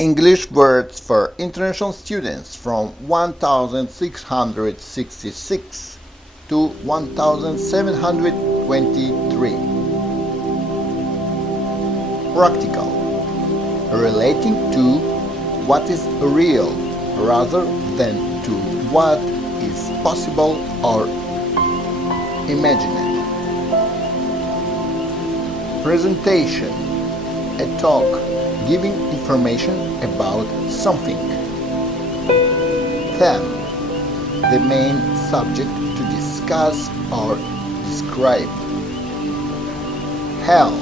English words for international students from 1666 to 1723. Practical, relating to what is real rather than to what is possible or imagined. Presentation, a talk giving information about something. Theme, the main subject to discuss or describe. Hell,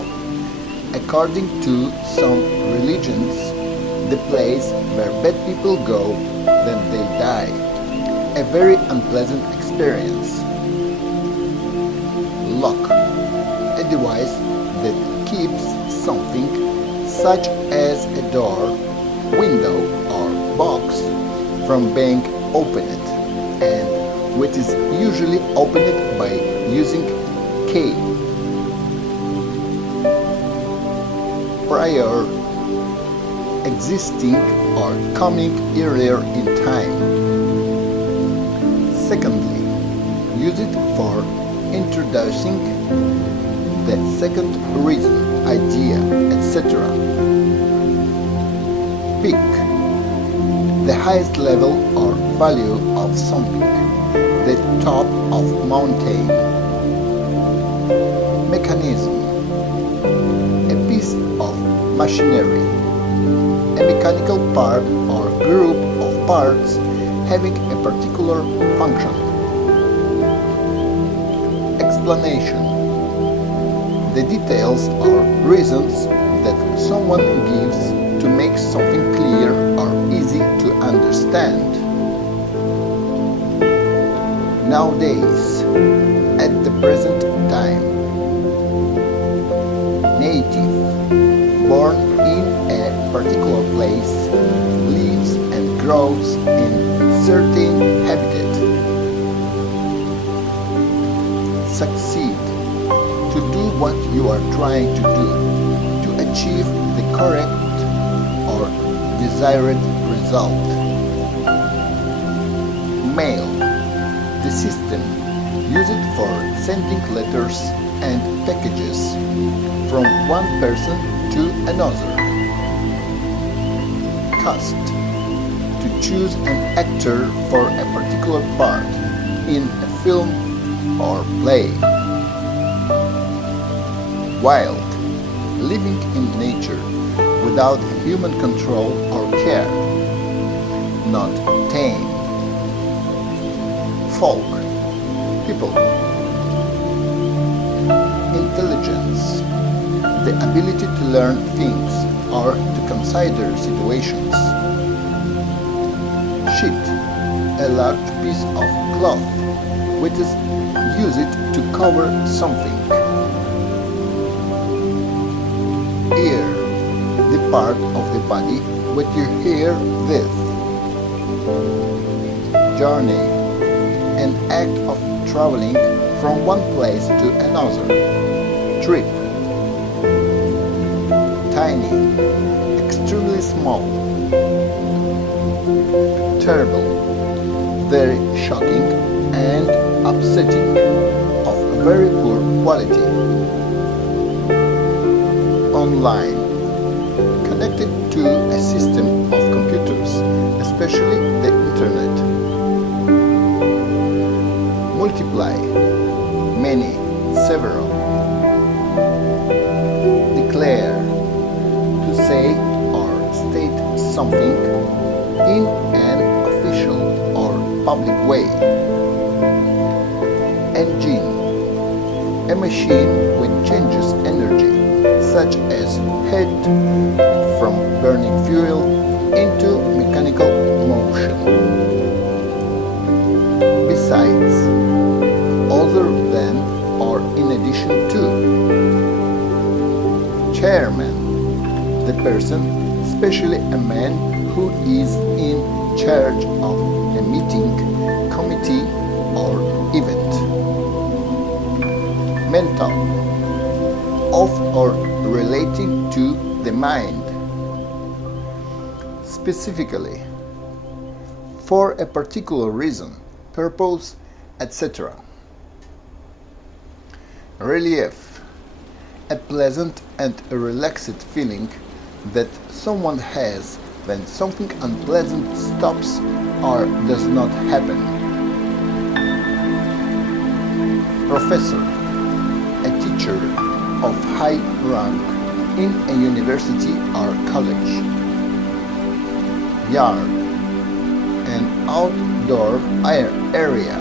according to some religions, the place where bad people go when they die. A very unpleasant experience. Lock, a device that keeps something such as a door, window or box from being opened, and which is usually opened by using key. Prior, existing or coming earlier in time. Secondly, use it for introducing the second reason, idea, etc. Peak, the highest level or value of something, the top of mountain. Mechanism, a piece of machinery, a mechanical part or group of parts having a particular function. Explanation, the details or reasons that someone gives to make something clear or easy to understand. Nowadays, at the present time. Native, born in a particular place, lives and grows in certain habitat. Succeed, to do what you are trying to do, to achieve the correct or desired result. Mail, the system used for sending letters and packages from one person to another. Cast, to choose an actor for a particular part in a film or play. Wild, living in nature without human control or care, not tame. Folk, people. Intelligence, the ability to learn things or to consider situations. Sheet, a large piece of cloth which is used to cover something. Ear, the part of the body which you hear with. Journey, an act of traveling from one place to another. Trip, tiny, extremely small. Terrible, very shocking and upsetting, of very poor quality. Online, connected to a system of computers, especially the internet. Multiply, many, several. Declare, to say or state something in an official or public way. Engine, a machine which changes energy, such as heat from burning fuel into mechanical motion. Besides, other than or in addition to. Chairman, the person, especially a man who is in charge of a meeting, committee, or event. Mental, of or relating to the mind. specifically, for a particular reason, purpose, etc. Relief, a pleasant and a relaxed feeling that someone has when something unpleasant stops or does not happen. Professor, a teacher of high rank in a university or college. Yard, an outdoor area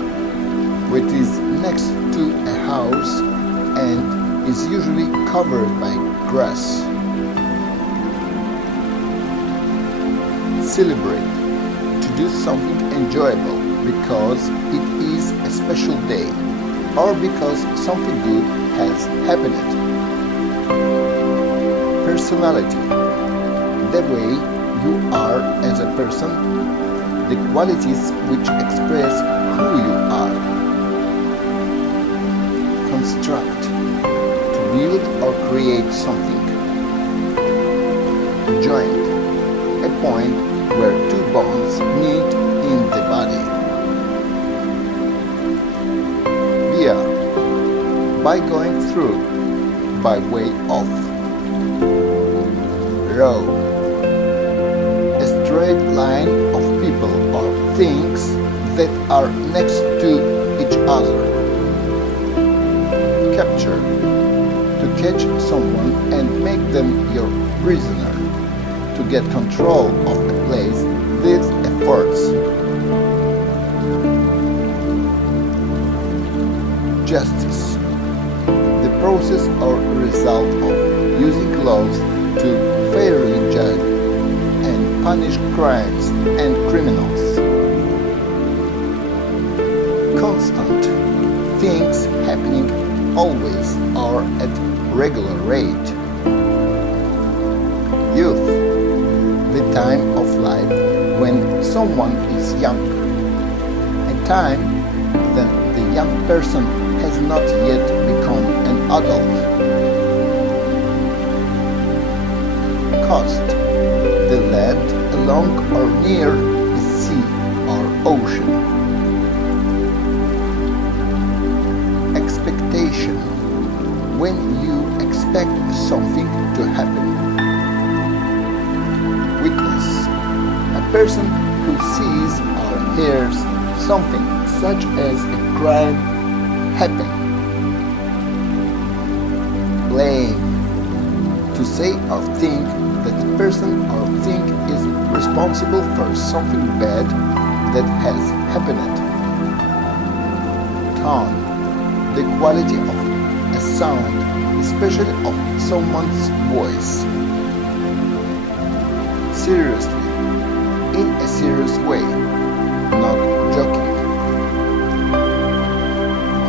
which is next to a house and is usually covered by grass. Celebrate, to do something enjoyable because it is a special day or because something good has happened. Personality, the way you are as a person, the qualities which express who you are. Construct, to build or create something. Joint, a point where two bones meet in the body. Via, by going through, by way of. Row, a straight line of people or things that are next to each other. Capture, to catch someone and make them your prisoner, to get control of a place with efforts. Justice, the process or result of using laws to fairly judge and punish crimes and criminals. Constant, things happening always or at regular rate. Youth, the time of life when someone is young, a time when the young person has not yet become an adult. Coast, the land along or near the sea or ocean. Expectation, when you expect something to happen. Witness, a person who sees or hears something such as a crime happen. Blame, to say or think that the person or thing is responsible for something bad that has happened. Tone, the quality of a sound, especially of someone's voice. Seriously, in a serious way, not joking.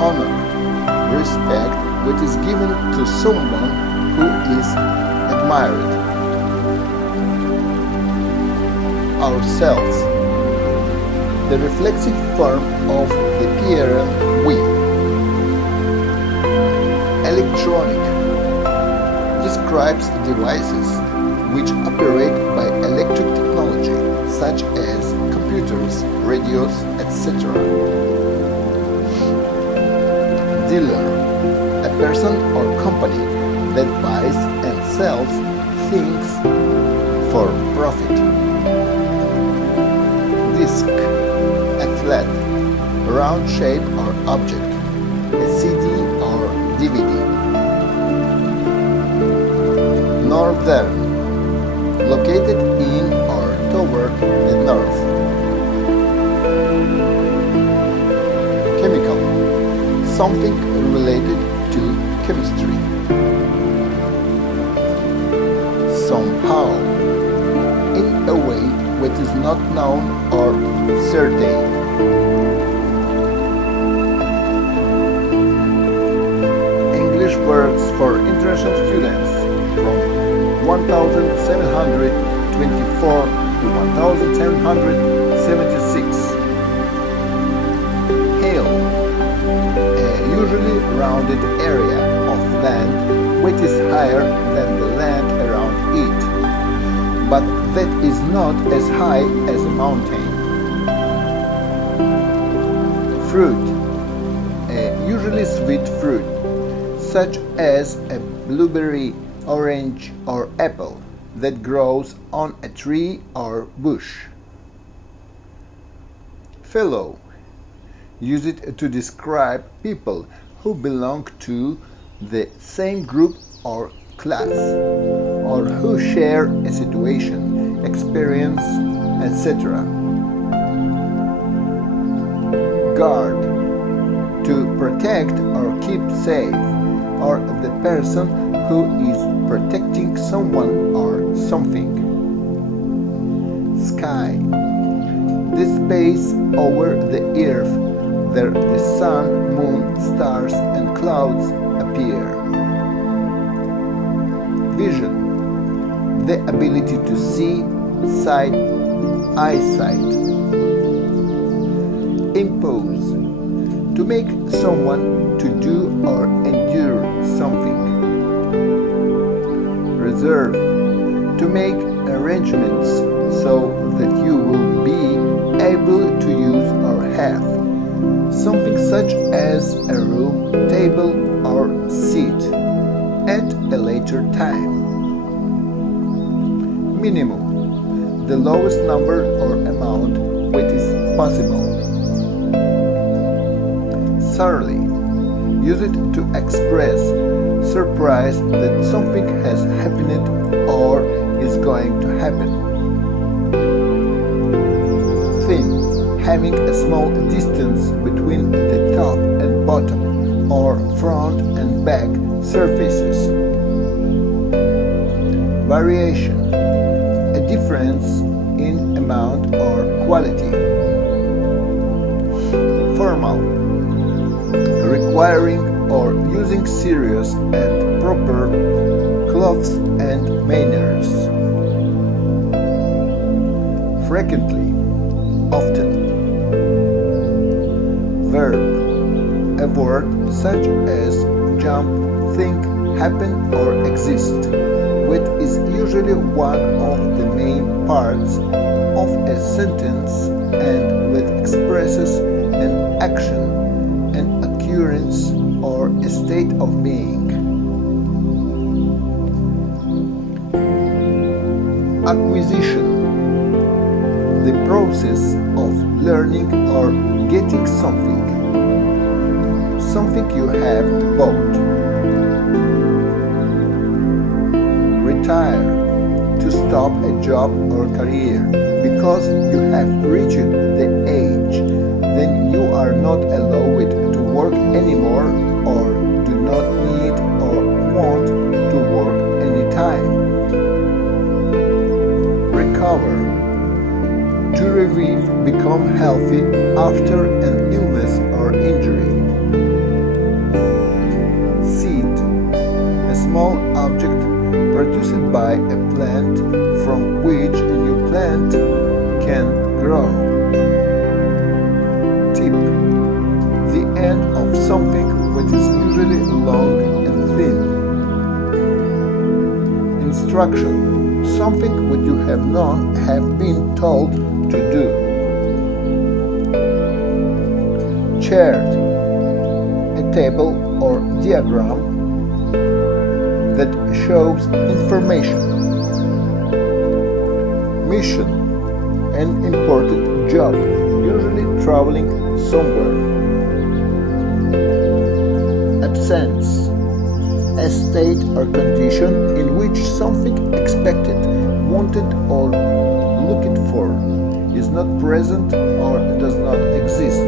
Honor, respect which is given to someone who is admired. Ourselves, the reflexive form of the plural we. Electronic, describes devices which operate by electric technology, such as computers, radios, etc. Dealer, a person or company that buys and sells things for profit. Disc, a flat, round shape or object, a CD or DVD. Northern, located in or toward the north. Chemical, something related to chemistry. Somehow, in a way which is not known or certain. English words for international students from 1724 to 1776. Hill, a usually rounded area of land which is higher than the land around it. but that is not as high as a mountain. Fruit, usually sweet fruit, such as a blueberry, orange, or apple that grows on a tree or bush. Fellow, use it to describe people who belong to the same group or class, or who share a situation, experience, etc. Guard, to protect or keep safe, or the person who is protecting someone or something. Sky, the space over the earth where the sun, moon, stars, and clouds appear. Vision, the ability to see, sight, eyesight. Impose, to make someone to do or endure something. Reserve, to make arrangements so that you will be able to use or have something such as a room, table, or seat at a later time. Minimum, the lowest number or amount which is possible. Thoroughly, use it to express surprise that something has happened or is going to happen. Thin, having a small distance between the top and bottom or front and back surfaces. Variation, a difference in amount or quality. Formal, requiring or using serious and proper clothes and manners. Frequently, often. Verb, a word such as jump, think, happen, or exist, which is usually one of the main parts of a sentence and which expresses an action, an occurrence, or a state of being. Acquisition, the process of learning or getting something you have bought. Retire, to stop a job or career because you have reached the age when you are not allowed to work anymore or do not need or want to work anytime. Recover, to revive, become healthy after an illness or injury. Seed, a small object produced by a plant from which a new plant can grow. Tip, the end of something which is usually long and thin. Instruction, something which you have known, have been told to do. Chart, a table or diagram that shows information. Mission, an important job, usually traveling somewhere. Absence, a state or condition in which something expected, wanted, or looked for is not present or does not exist.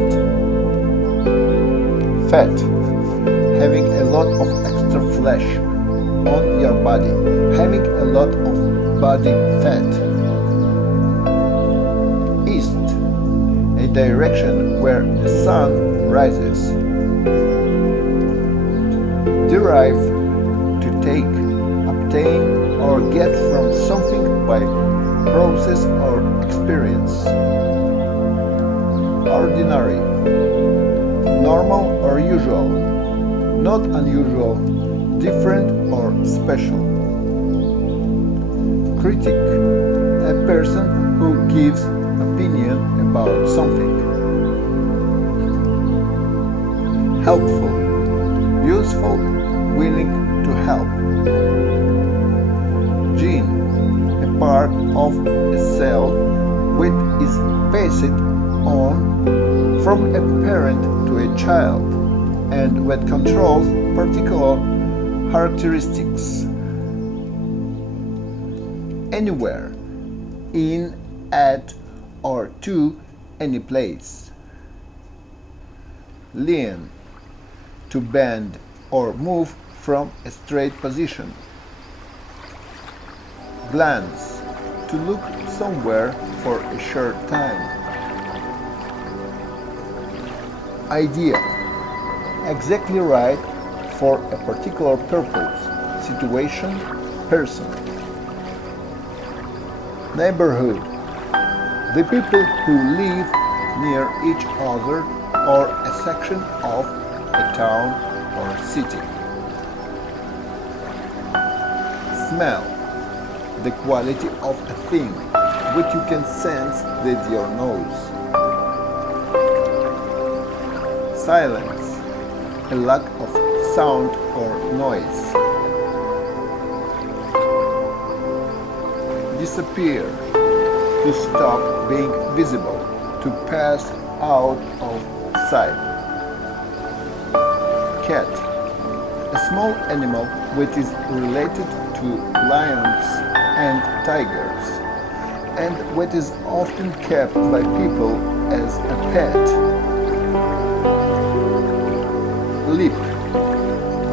Fat, having a lot of extra flesh on your body, having a lot of body fat. East, a direction where the sun rises. Derive, to take, obtain, or get from something by process or experience. Ordinary, normal or usual, not unusual, different or special. Critic, person who gives opinion about something. Helpful, useful, willing to help. Gene, a part of a cell which is passed on from a parent to a child and which controls particular characteristics. Anywhere, in, at, or to any place. Lean, to bend or move from a straight position. Glance, to look somewhere for a short time. Idea, exactly right for a particular purpose, situation, person. Neighborhood, the people who live near each other or a section of a town or city. Smell, the quality of a thing which you can sense with your nose. Silence, a lack of sound or noise. Disappear, to stop being visible, to pass out of sight. Cat, a small animal which is related to lions and tigers, and which is often kept by people as a pet. Lip,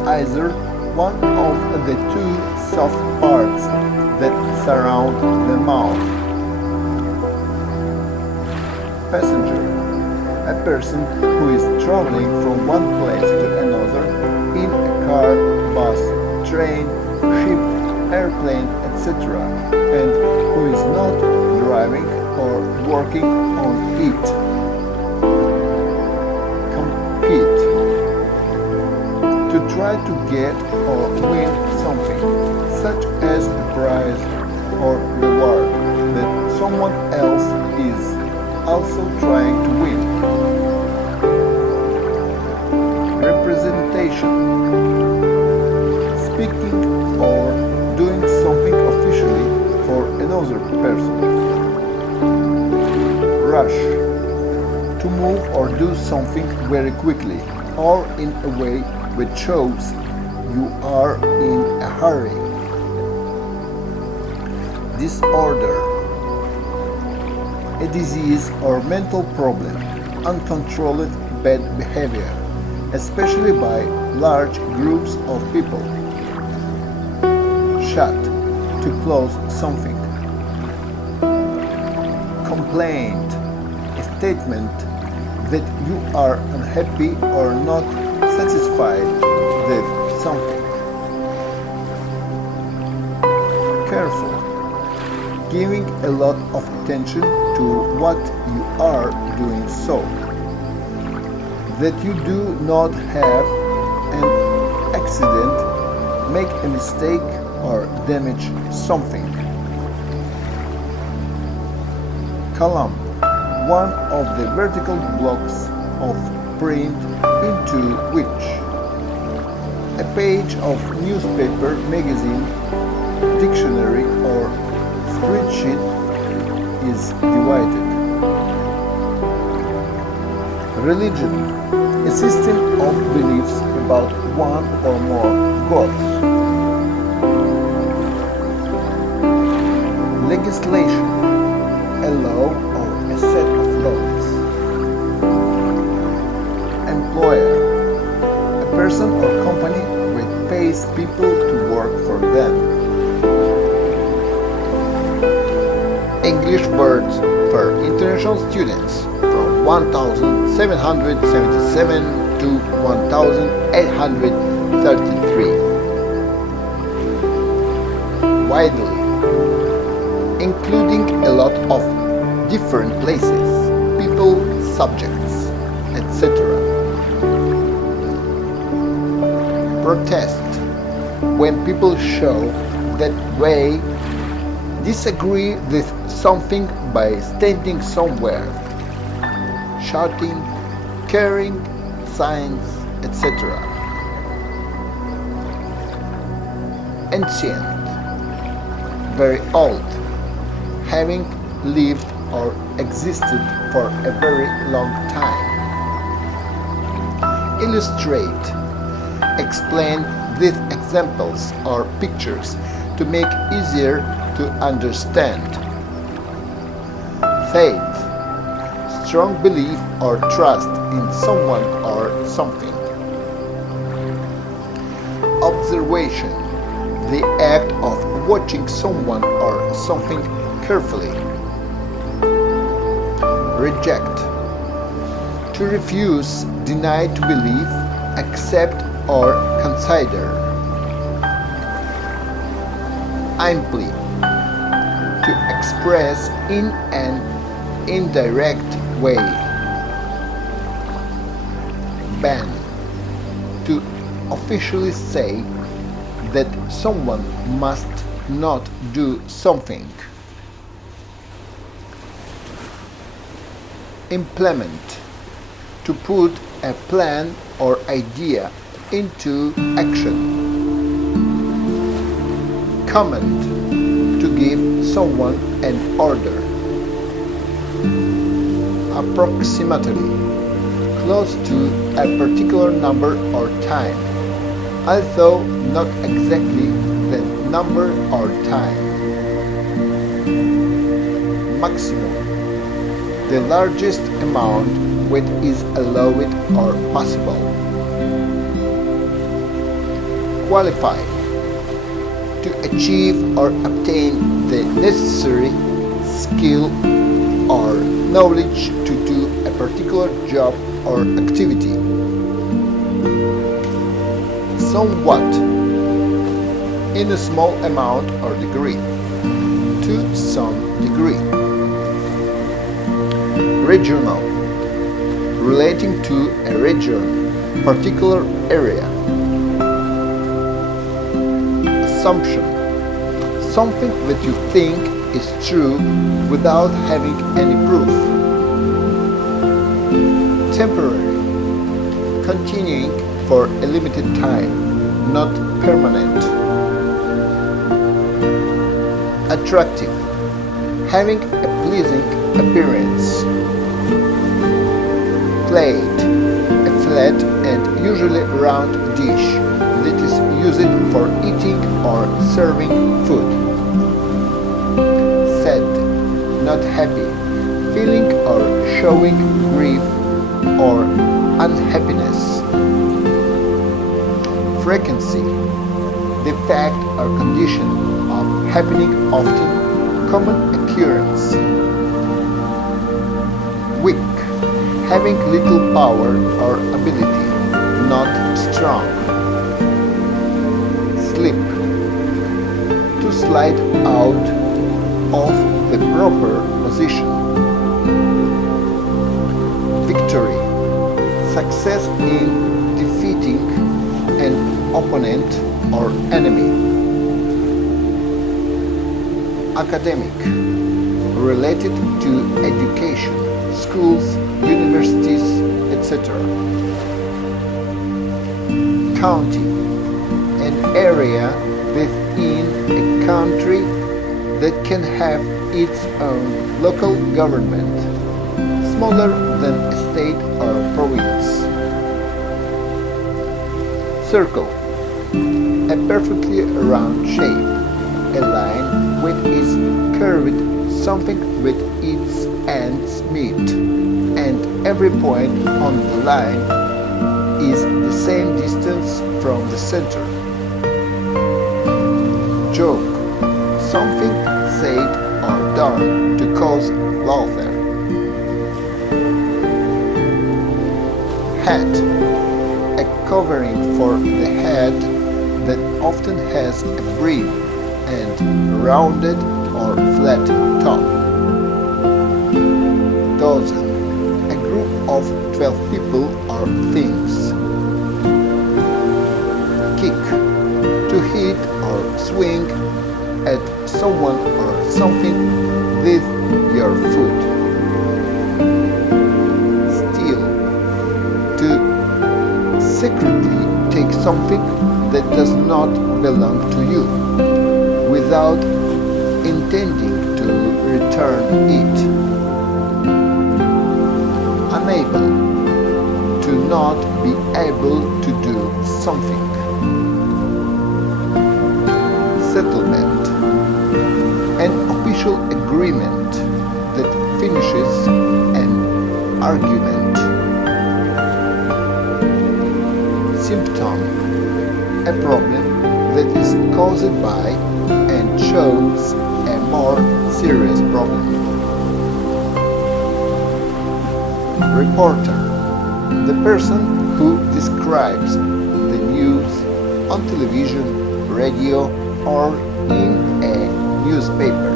either one of the two soft parts that surround the mouth. Passenger, a person who is traveling from one place to another in a car, bus, train, ship, airplane, etc., and who is not driving or working on it. Compete, to try to get or win something, such as a prize or reward that someone else is also trying to win. Representation, speaking or doing something officially for another person. Rush, to move or do something very quickly or in a way which shows you are in a hurry. Disorder, a disease or mental problem, uncontrolled bad behavior, especially by large groups of people. Shut, to close something. Complaint, a statement that you are unhappy or not satisfied with something. Careful, giving a lot of attention to what you are doing so that you do not have an accident, make a mistake, or damage something. Column, one of the vertical blocks of print into which a page of newspaper, magazine, dictionary, or spreadsheet is divided. Religion, a system of beliefs about one or more gods. Legislation, a law or a set of laws. Employer, a person or company which pays people to work for them. English words for international students from 1777 to 1833. Widely, including a lot of different places, people, subjects, etc. Protest, when people show that they Disagree with something by standing somewhere, shouting, carrying signs, etc. Ancient, very old, having lived or existed for a very long time. Illustrate, explain with examples or pictures to make easier to understand. Faith, strong belief or trust in someone or something. Observation, the act of watching someone or something carefully. Reject, to refuse, deny to believe, accept or consider. Imply, to express in an indirect way. Ban, to officially say that someone must not do something. Implement, to put a plan or idea into action. Command, to give someone an order. Approximately, close to a particular number or time, although not exactly the number or time. Maximum, the largest amount which is allowed or possible. Qualify, to achieve or obtain the necessary skill or knowledge to do a particular job or activity. Somewhat, in a small amount or degree, to some degree. Regional, relating to a region, particular area. Assumption, something that you think is true without having any proof. Temporary, continuing for a limited time, not permanent. Attractive, having a pleasing appearance. Plate, a flat and usually round dish that is used for eating or serving food. Sad, not happy, feeling or showing grief or unhappiness. Frequency, the fact or condition of happening often, common occurrence. Weak, having little power or ability, not strong. Slip, to slide out of the proper position. Victory, success in defeating an opponent or enemy. Academic, related to education, schools, universities, etc. County, an area within a country that can have its own local government, smaller than a state or province. Circle, a perfectly round shape, a line which is curved, something with its ends meet, and every point on the line is the same distance from the center. Joke, something said or done to cause laughter. Hat, a covering for the head that often has a brim and rounded or flat top. Dozen, a group of 12 people or things. Kick, to hit or swing at someone or something with your food. Steal. To secretly take something that does not belong to you without intending to return it. Unable. To not be able to do something. Settlement. An official agreement that finishes an argument. Symptom. A problem that is caused by and shows a more serious problem. Reporter. The person who describes the news on television, radio, or in a newspaper.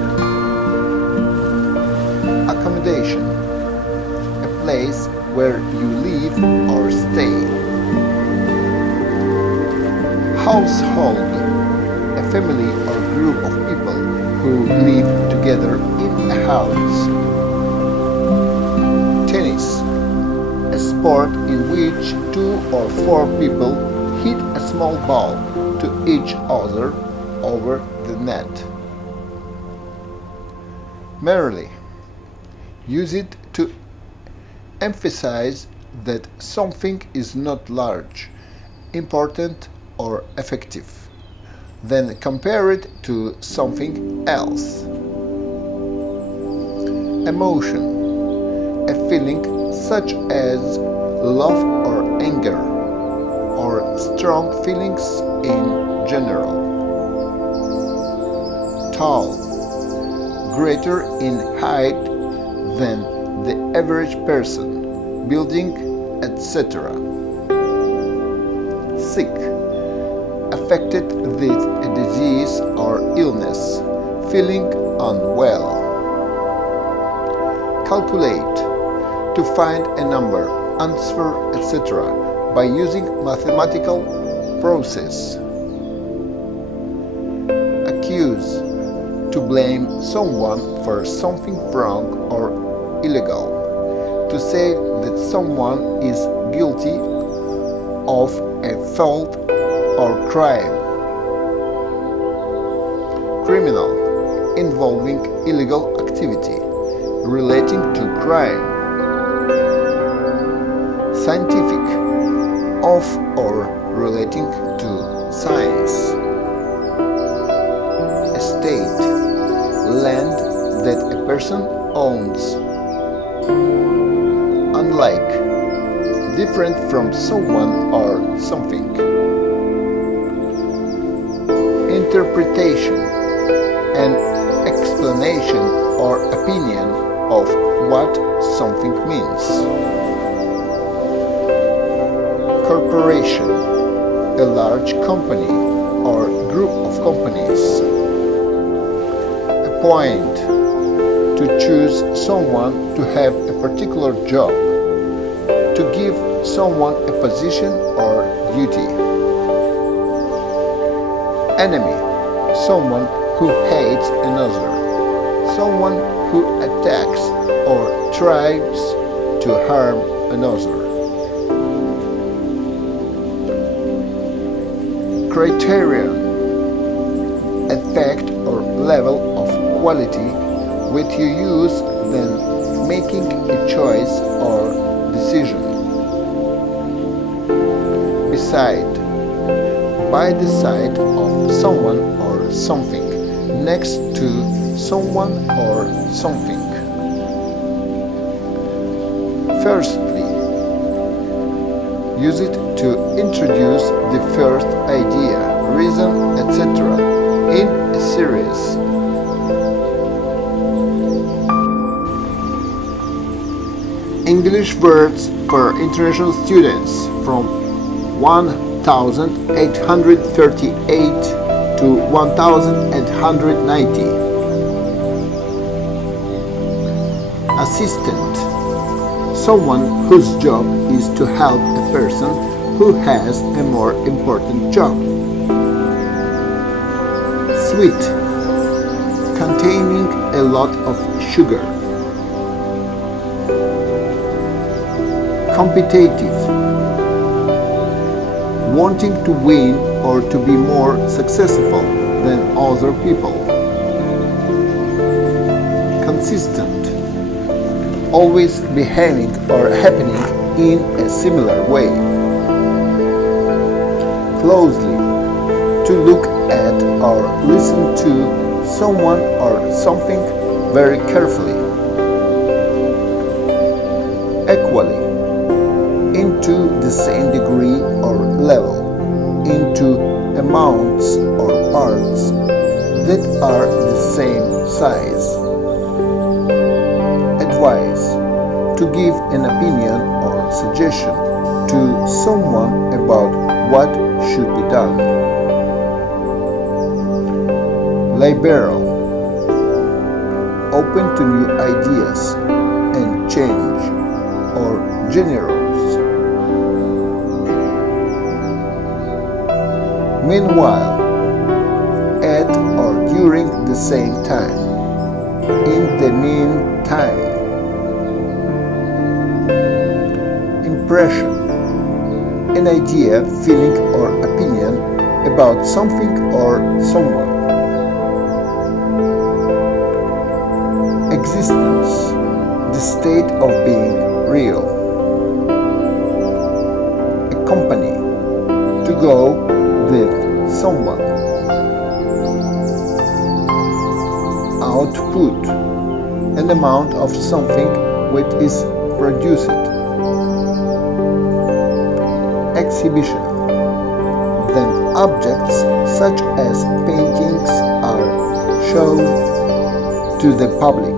Accommodation. A place where you live or stay. Household. A family or group of people who live together in a house. Tennis. A sport in which 2 or 4 people hit a small ball to each other over the net. Merely. Use it to emphasize that something is not large, important, or effective. Then compare it to something else. Emotion. A feeling such as love or anger, or strong feelings in general. Tall. Greater in height than the average person, building, etc. Sick. Affected with a disease or illness, feeling unwell. Calculate. To find a number, answer, etc. by using mathematical process. Accuse. To blame someone for something wrong or illegal. To say that someone is guilty of a fault or crime. Criminal. Involving illegal activity relating to crime. Scientific. Of or relating to science. Estate. Land that a person owns. Unlike. Different from someone or something. Interpretation. An explanation or opinion of what something means. Corporation. A large company or group of companies. Appoint. To choose someone to have a particular job. To give someone a position or duty. Enemy. Someone who hates another. Someone who attacks or tries to harm another. Criterion. A fact or level of quality which you use when making a choice or decision. Beside. By the side of someone or something. Next to someone or something. Firstly. Use it to introduce the first idea, reason, etc. in a series. English words for international students from 1838 to 1890. Assistant. Someone whose job is to help a person who has a more important job. Suite. containing a lot of sugar. Competitive, wanting to win or to be more successful than other people. Consistent, always behaving or happening in a similar way. Closely, to look at or listen to someone or something very carefully. Equally, into the same degree or level, into amounts or parts that are the same size. Advise, to give an opinion or suggestion to someone about what should be done. Liberal, open to new ideas and change, or generous. Meanwhile, at or during the same time, in the meantime. Impression, an idea, feeling or opinion about something or someone. Existence, the state of being real. Accompany, to go with someone. Output, an amount of something which is produced. Exhibition, then objects such as paintings are shown to the public.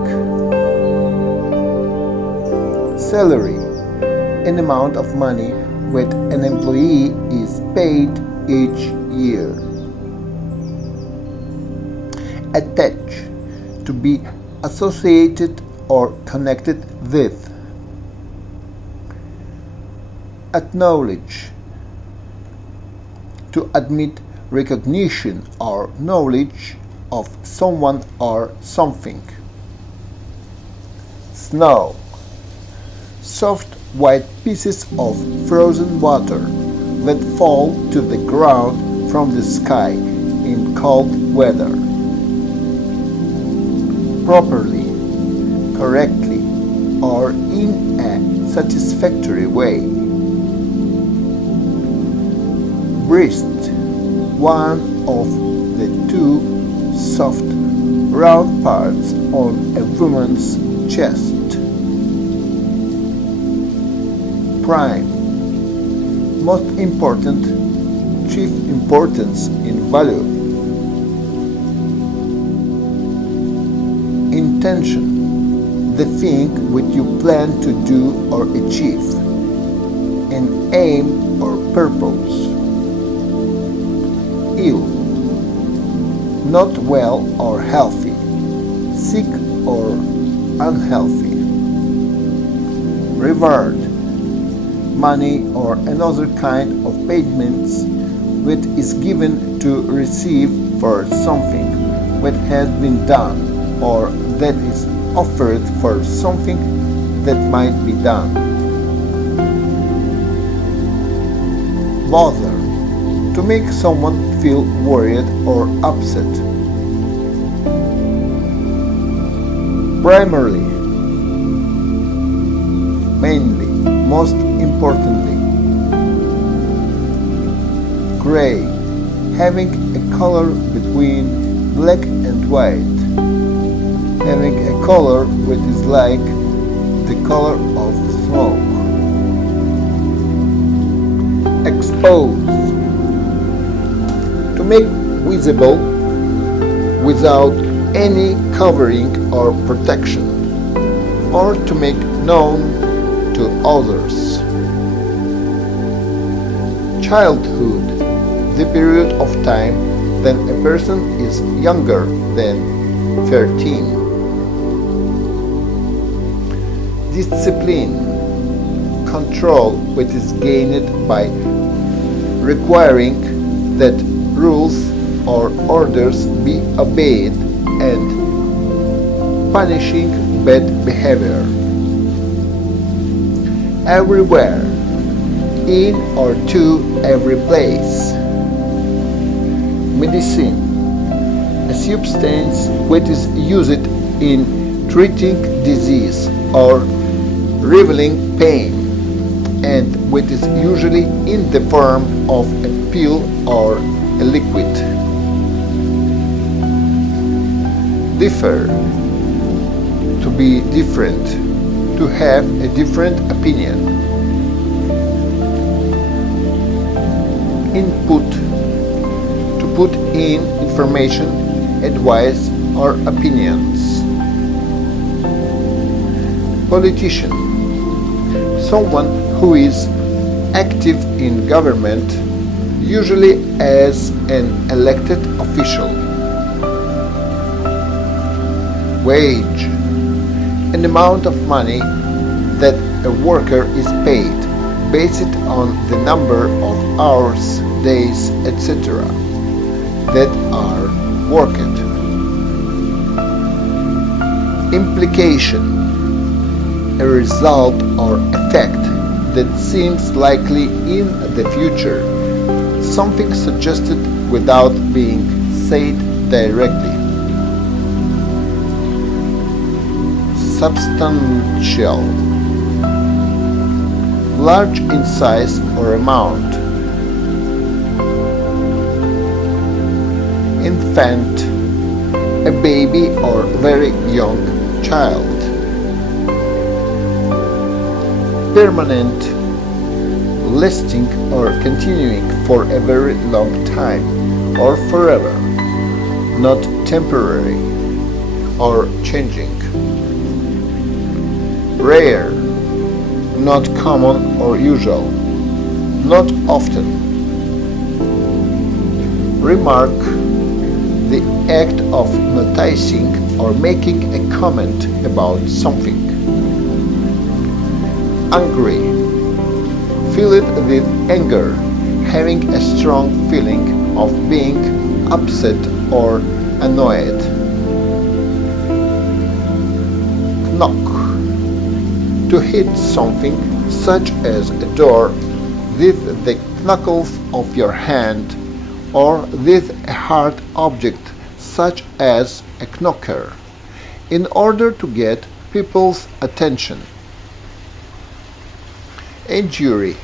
Salary, an amount of money which an employee is paid each year. Attach, to be associated or connected with. Acknowledge, to admit recognition or knowledge of someone or something. Snow, soft white pieces of frozen water that fall to the ground from the sky in cold weather. Properly, correctly, or in a satisfactory way. Breast, one of the two soft, round parts on a woman's chest. Prime, most important, chief importance in value. Intention, the thing which you plan to do or achieve. An aim or purpose. Ill, not well or healthy, sick or unhealthy. Reward, money or another kind of payments which is given to receive for something that has been done or that is offered for something that might be done. Bother, to make someone feel worried or upset. Primarily, mainly, most importantly. Gray, having a color between black and white. Having a color which is like the color of smoke. Expose, to make visible without any covering or protection, or to make known to others. Childhood, the period of time when a person is younger than 13. Discipline, control which is gained by requiring that rules or orders be obeyed and punishing bad behavior. Everywhere, in or to every place. Medicine, a substance which is used in treating disease or relieving pain, and which is usually in the form of a pill or a liquid. Differ, to be different, to have a different opinion. Input, to put in information, advice, or opinions. Politician, someone who is active in government, usually as an elected official. Wage, an amount of money that a worker is paid based on the number of hours, days, etc. that are worked. Implication, a result or effect that seems likely in the future, something suggested without being said directly. Substantial, large in size or amount. Infant, a baby or very young child. Permanent, lasting or continuing for a very long time or forever, not temporary or changing. Rare, not common or usual, not often. Remark, the act of noticing or making a comment about something. Angry, filled with anger, having a strong feeling of being upset or annoyed. Knock, to hit something such as a door with the knuckles of your hand or with a hard object such as a knocker in order to get people's attention. Injury,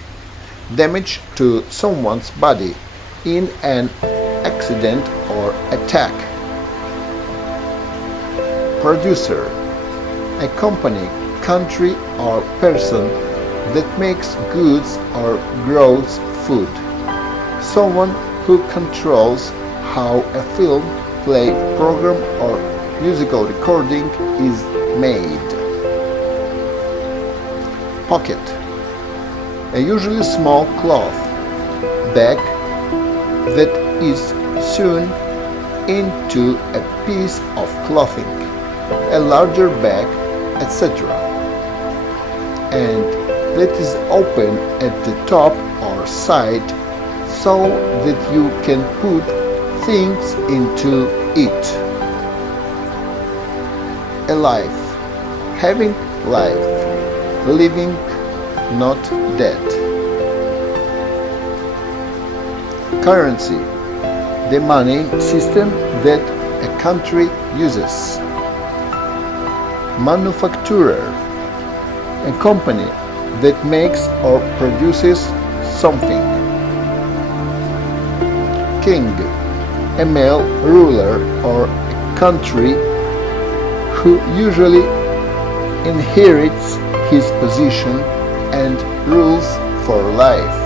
damage to someone's body in an accident or attack. Producer, a company, country or person that makes goods or grows food. Someone who controls how a film, play, program or musical recording is made. Pocket, a usually small cloth bag that is sewn into a piece of clothing, a larger bag, etc., and that is open at the top or side so that you can put things into it. Alive, having life, living, not dead. Currency, the money system that a country uses. Manufacturer, a company that makes or produces something. King, a male ruler or a country who usually inherits his position and rules for life.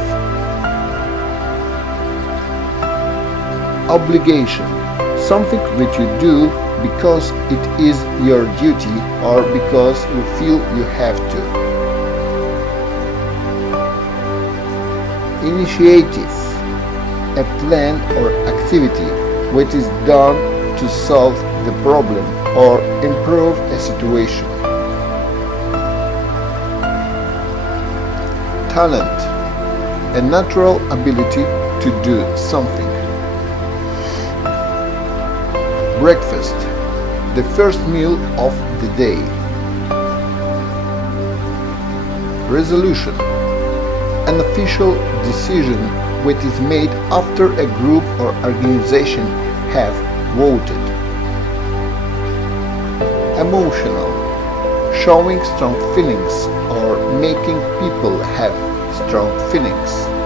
Obligation, something which you do because it is your duty or because you feel you have to. Initiative, a plan or activity which is done to solve the problem or improve a situation. Talent, a natural ability to do something. Breakfast, the first meal of the day. Resolution. An official decision which is made after a group or organization have voted. Emotional. Showing strong feelings or making people have strong feelings.